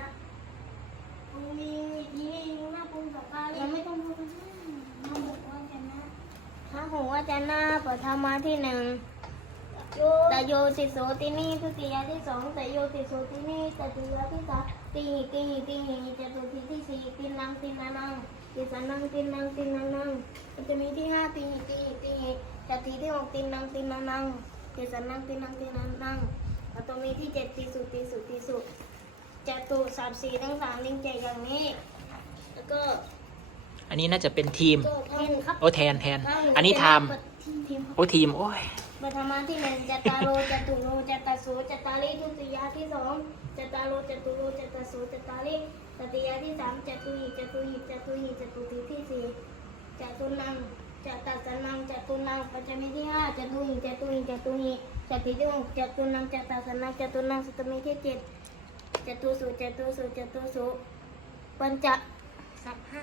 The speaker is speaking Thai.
นะปูมีดีนี่นะปูสลายังไม่ต้องพูดมาบอกว่าจชนะน้าหูว่าจชน่าเปฐมาที่หนึ่งแต่โยติโสตินีทุติยาที่สองแต่โยติโสตินีแต่ติยาที่สามตีหิตีหิตีหิจะตุทีที่สี่ตินังตินานังตีสานังตินังตินานังมันจะมีที่ห้าตีหิตีหิตีหิจะทีที่หกตินังตินานังติสานังตินังตินานังแล้วตังมีที่เจ็ดตีสุตีสุ จตุสามสี่ทั้งสามลิงเจอย่างนี้ แล้วก็อันนี้น่าจะเป็นทีม ก็ท่องครับ โอ้แทนแทน อันนี้ไทม์ทีมครับโอ้ทีม โอ้ย ปฐมาที่หนึ่งจตารโลจตุโลจตโสจตาริทุติยาที่สองจตารโลจตุโลจตโสจตาริตติยาที่สามจตุหิจตุหิจตุหิจตุติที่สี่จตุนังจตัสนังจตุนังปัจจมิที่ห้าจตุหิจตุหิจตุหิจติที่หกจตุนังจตัสนังจตุนังสตมีที่เจ็ด จตุสุจตุสุจตุสุปัญจสัพห้า